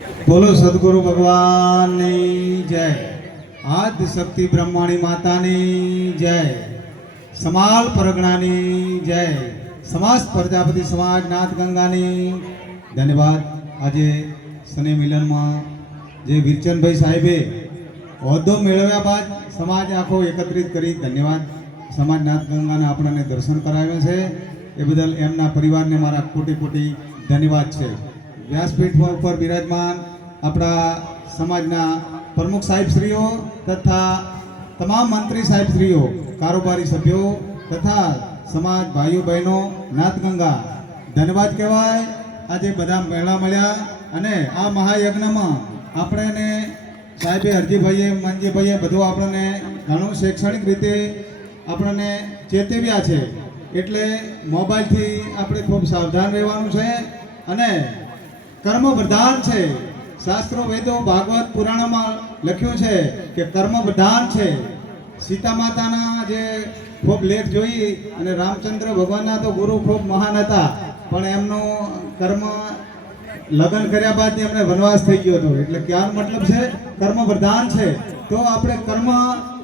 बोलो सदगुरु भगवान की जय। आदि शक्ति ब्रह्माणी माता की जय। समाल परगणा की जय। समाज प्रजापति समाज नाथ गंगा की धन्यवाद। आज शनि मिलन में जे वीरचंद भाई साहेबे होद्दो मेळव्या बाद समाज आखो एकत्रित करी धन्यवाद। समाज नाथ गंगा ने आपने दर्शन कराव्या छे ए बदल एमना परिवार ने मारा कोटी कोटी धन्यवाद छे। व्यासपीठ पर विराजमान अपना समाजना प्रमुख साहेबश्रीओ तथा तमाम मंत्री साहेबश्रीओ, कारोबारी सभ्यों तथा समाज भाईओ बहनों नाथ गंगा धन्यवाद कहेवाय। आज बधा मेळा मळ्या अने आ महायज्ञ में आपणे साहेबे हरजीभाईए मंजीभाईए बधुं आपणे घणुं शैक्षणिक रीते आपणे चेतव्या छे एटले मोबाइल थी आपणे खूब सावधान रहेवानुं छे। अने कर्म प्रधान छे। शास्त्रों वेदों भागवत पुराण में लख्युं छे कि कर्म प्रधान छे। सीता माताना जे खूब लेख जोई अने रामचंद्र भगवानना तो गुरु खूब महान हता, पण एमनो कर्म लग्न कर्या बाद एमने वनवास थई गयो हतो एटले क्या मतलब छे कर्म प्रधान छे। तो आपणे कर्म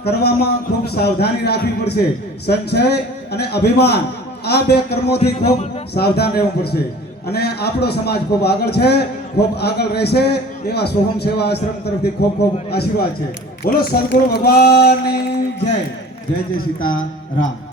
करवामां खूब सावधानी राखवी पड़शे। संशय अने अभिमान आ बे कर्मोथी खूब सावधान रहेवुं पड़शे अने आपणो समाज खूब आगळ छे, खूब आगळ रहेशे एवा सोहम सेवा आश्रम तरफथी खूब खूब आशीर्वाद छे। बोलो सद्गुरु भगवान की जय। जय जय सीता राम।